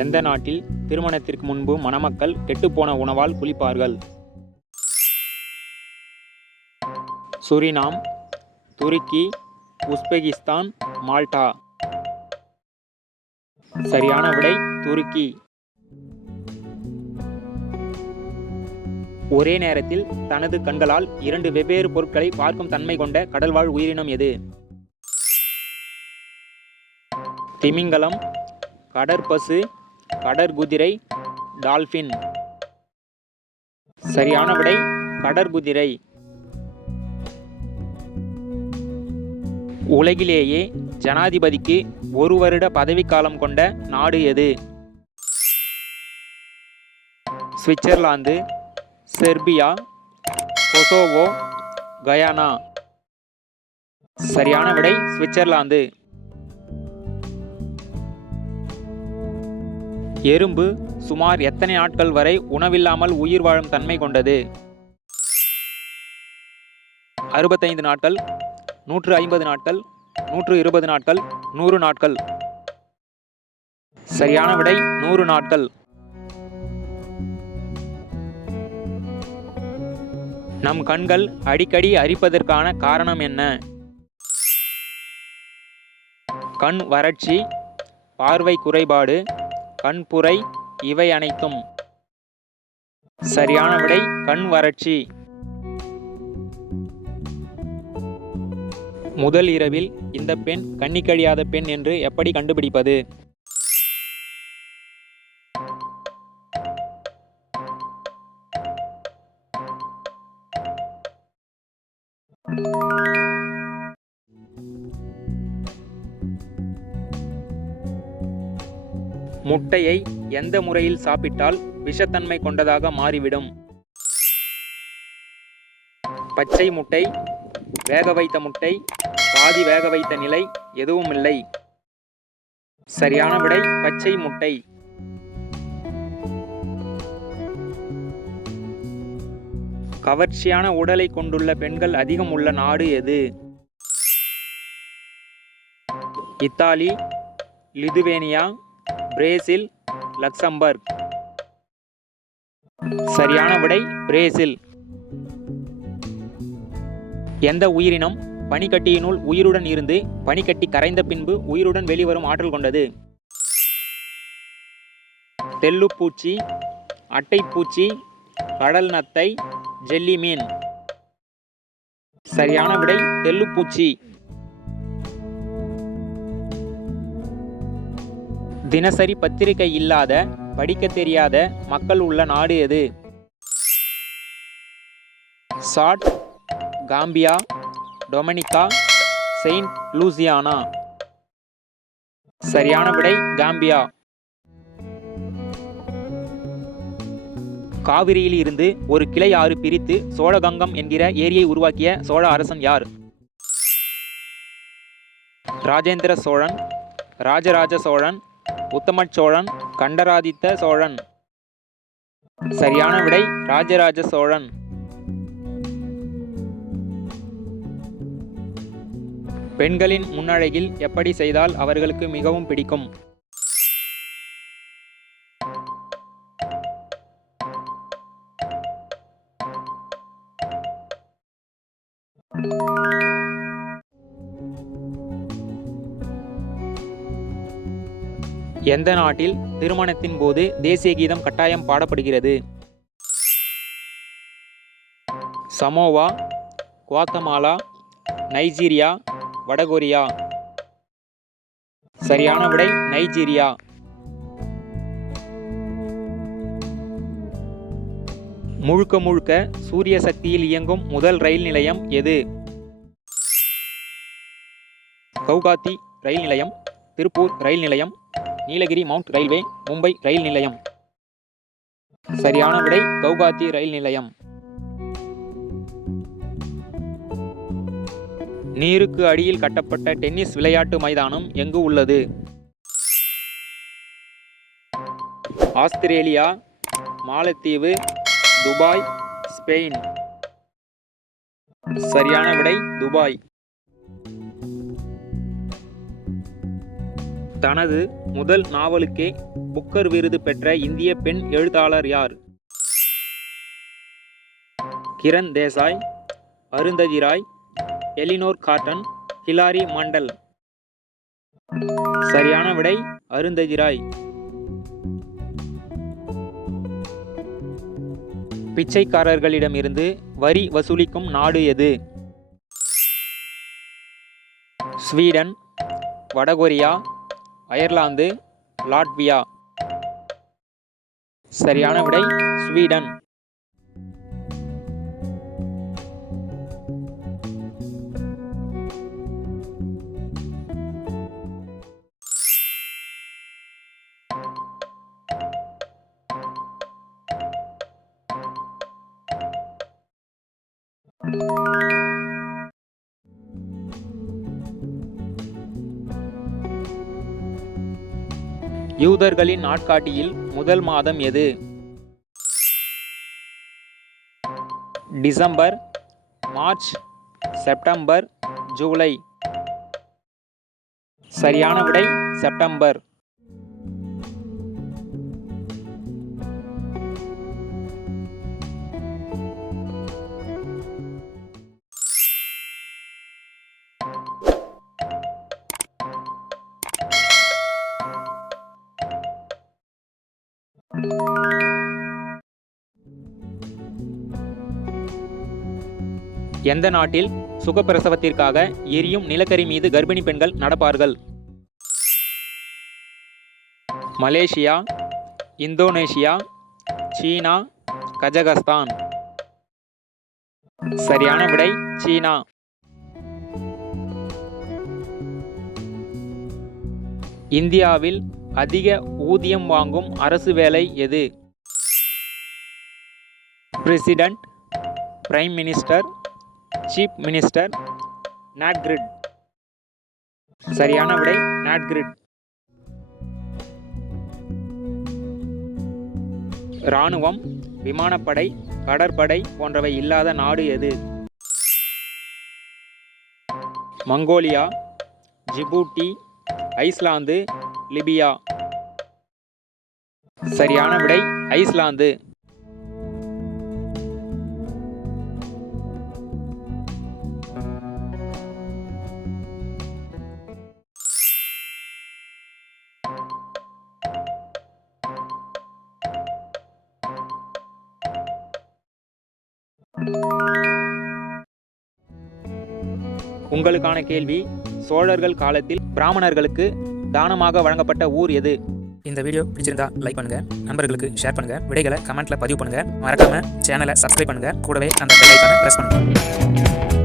எந்த நாட்டில் திருமணத்திற்கு முன்பு மணமக்கள் கெட்டுப்போன உணவால் குளிப்பார்கள்? சுரினாம், துருக்கி, உஸ்பெகிஸ்தான், மால்டா. சரியான விடை துருக்கி. ஒரே நேரத்தில் தனது கண்களால் 2 வெவ்வேறு பொருட்களை பார்க்கும் தன்மை கொண்ட கடல்வாழ் உயிரினம் எது? திமிங்கலம், கடற்பசு, கடற்குதிரை, டால்பின். சரியான விடை கடற்குதிரை. உலகிலேயே ஜனாதிபதிக்கு 1 வருட பதவிக்காலம் கொண்ட நாடு எது? Switzerland, Serbia, Kosovo, Guyana. சரியான விடை சுவிட்சர்லாந்து. எறும்பு சுமார் எத்தனை நாட்கள் வரை உணவில்லாமல் உயிர் வாழும் தன்மை கொண்டது? 65 நாட்கள், 150 நாட்கள், 120 நாட்கள், 100 நாட்கள். சரியான விடை 100 நாட்கள். நம் கண்கள் அடிக்கடி அரிப்பதற்கான காரணம் என்ன? கண் வறட்சி, பார்வை குறைபாடு, கண்புரை, இவை அனைத்தும். சரியான விடை கண் வறட்சி. முதல் இரவில் இந்த பெண் கன்னிக்கழியாத பெண் என்று எப்படி கண்டுபிடிப்பது? முட்டையை எந்த முறையில் சாப்பிட்டால் விஷத்தன்மை கொண்டதாக மாறிவிடும்? பச்சை முட்டை, வேக வைத்த முட்டை, பாதி வேக வைத்த நிலை, எதுவும் இல்லை. சரியான விடை பச்சை முட்டை. கவர்ச்சியான உடலை கொண்டுள்ள பெண்கள் அதிகம் உள்ள நாடு எது? Italy, Lithuania, Brazil, Luxembourg. சரியான விடை பிரேசில். எந்த உயிரினம் பனிக்கட்டியினுள் உயிருடன் இருந்து பனிக்கட்டி கரைந்த பின்பு உயிருடன் வெளிவரும் ஆற்றல் கொண்டது? தெள்ளுப்பூச்சி, அட்டைப்பூச்சி, கடல் நத்தை, ஜெல்லி மீன். சரியான விடை தெள்ளுப்பூச்சி. தினசரி பத்திரிகை இல்லாத, படிக்க தெரியாத மக்கள் உள்ள நாடு எது? Chad, Gambia, Dominica, Saint Louisiana. சரியான விடை காம்பியா. காவிரியில் இருந்து ஒரு கிளை ஆறு பிரித்து சோழகங்கம் என்கிற ஏரியை உருவாக்கிய சோழ அரசன் யார்? ராஜேந்திர சோழன், ராஜராஜ சோழன், உத்தமச் சோழன், கண்டராதித்த சோழன். சரியான விடை ராஜராஜ சோழன். பெண்களின் முன்னழகில் எப்படி செய்தால் அவர்களுக்கு மிகவும் பிடிக்கும்? எந்த நாட்டில் திருமணத்தின் போது தேசிய கீதம் கட்டாயம் பாடப்படுகிறது? சமோவா, குவாத்தமாலா, நைஜீரியா, வடகொரியா. சரியான விடை நைஜீரியா. முழுக்க முழுக்க சூரிய சக்தியில் இயங்கும் முதல் ரயில் நிலையம் எது? கவுகாத்தி ரயில் நிலையம், திருப்பூர் ரயில் நிலையம், நீலகிரி மவுண்ட் ரயில்வே, மும்பை ரயில் நிலையம். சரியான விடை கவுகாத்தி ரயில் நிலையம். நீருக்கு அடியில் கட்டப்பட்ட டென்னிஸ் விளையாட்டு மைதானம் எங்கு உள்ளது? ஆஸ்திரேலியா, மாலத்தீவு, துபாய், ஸ்பெயின். சரியான விடை துபாய். தனது முதல் நாவலுக்கே புக்கர் விருது பெற்ற இந்திய பெண் எழுத்தாளர் யார்? Kiran Desai, Arundhati Roy, Eleanor Catton, Hillary Mandal. சரியான விடை அருந்ததி ராய். பிச்சைக்காரர்களிடமிருந்து வரி வசூலிக்கும் நாடு எது? ஸ்வீடன், வடகொரியா, அயர்லாந்து, லாட்வியா. சரியான விடை ஸ்வீடன். யூதர்களின் நாட்காட்டியில் முதல் மாதம் எது? December, March, September, July. சரியான விடை செப்டம்பர். எந்த நாட்டில் சுகப்பிரசவத்திற்காக எரியும் நிலக்கரி மீது கர்ப்பிணி பெண்கள் நடப்பார்கள்? மலேசியா, இந்தோனேஷியா, சீனா, கஜகஸ்தான். சரியான விடை சீனா. இந்தியாவில் அதிக ஊதியம் வாங்கும் அரசு வேலை எது? President, prime minister, chief minister, NATGRID. சரியான விடை நாட்கிரிட். இராணுவம், விமானப்படை, கடற்படை போன்றவை இல்லாத நாடு எது? Mongolia, Djibouti, Iceland, Libya. சரியான விடை ஐஸ்லாந்து. உங்களுக்கான கேள்வி, சோழர்கள் காலத்தில் பிராமணர்களுக்கு தானமாக வழங்கப்பட்ட ஊர் எது? இந்த வீடியோ பிடிச்சிருந்தா லைக் பண்ணுங்க, நண்பர்களுக்கு ஷேர் பண்ணுங்க, விடைகளை கமெண்ட்ல பதிவு பண்ணுங்க, மறக்காம சேனலை சப்ஸ்கிரைப் பண்ணுங்க, கூடவே அந்த பெல் ஐகானை பிரஸ் பண்ணுங்க.